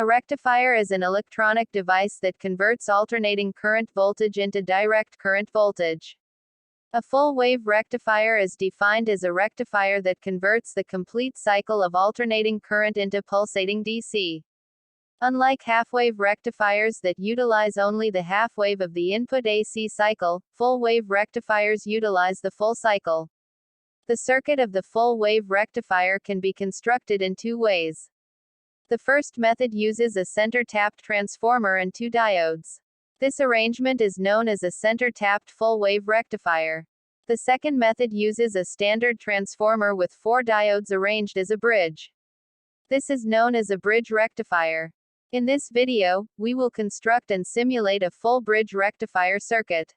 A rectifier is an electronic device that converts alternating current voltage into direct current voltage. A full-wave rectifier is defined as a rectifier that converts the complete cycle of alternating current into pulsating DC. Unlike half-wave rectifiers that utilize only the half-wave of the input AC cycle, full-wave rectifiers utilize the full cycle. The circuit of the full-wave rectifier can be constructed in two ways. The first method uses a center-tapped transformer and two diodes. This arrangement is known as a center-tapped full-wave rectifier. The second method uses a standard transformer with four diodes arranged as a bridge. This is known as a bridge rectifier. In this video, we will construct and simulate a full bridge rectifier circuit.